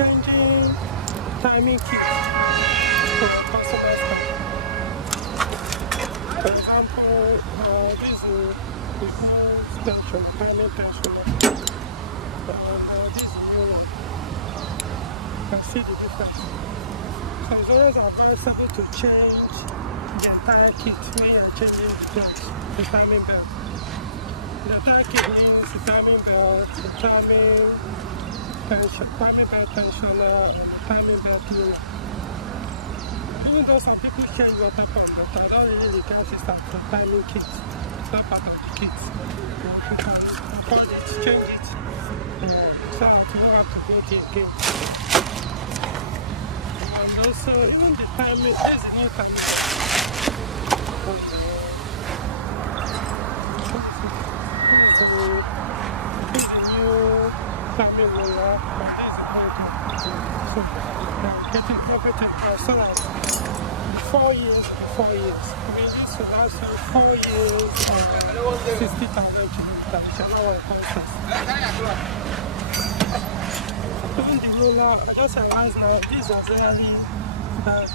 changing timing kit for customers. For example, this is pension, timing pension. This is new one. You can see the difference. So it's always advisable to change the entire kit when you're changing the timing belt. The entire kit means the timing belt, the timing belt tensioner, and the timing belt cleaner. Even though some people change water pump, but I don't really regard it as the timing kit. It's not part of the kit. You can afford it, change it, so you don't have to make it again. And also, even the timing, there's a new timing belt. This is a new timing roller, but this is a old one. So, I'm getting everything so that 4 years. We used to last you 4 years and 60,000 kilometers. Even the roller, I just realized now, this was really that.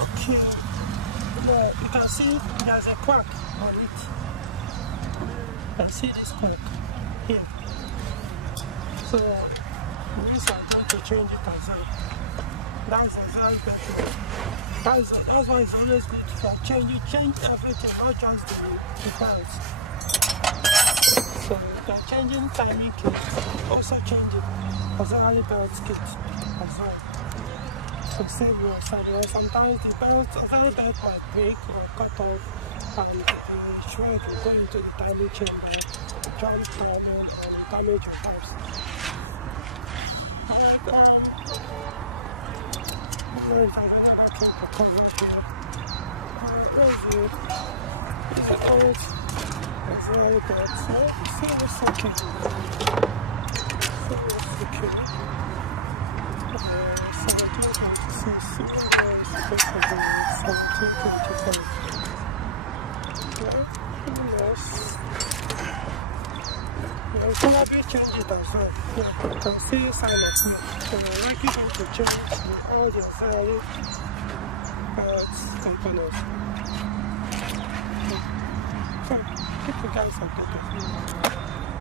Okay, yeah, you can see there's a crack on it. You can see this crack here. So we are going to change it as well. That's very better. That's why it's always good to change everything, not just the parts. So you are changing timing kit, also changing auxiliary belt kit as well. So save yourself. Sometimes the auxiliary belt might break or cut off, and the shrink will go into the timing chamber, jump timing, and damage your pipes. Alright, I don't know if I've ever tried to come out here. Where is it? It's an old auxiliary belt. So see what's okay. So what's okay. 1726. Yes. I'll probably change it as well. Yeah, you can see sign of me. So I'm likely going to change all the auxiliary components. So keep you guys updated.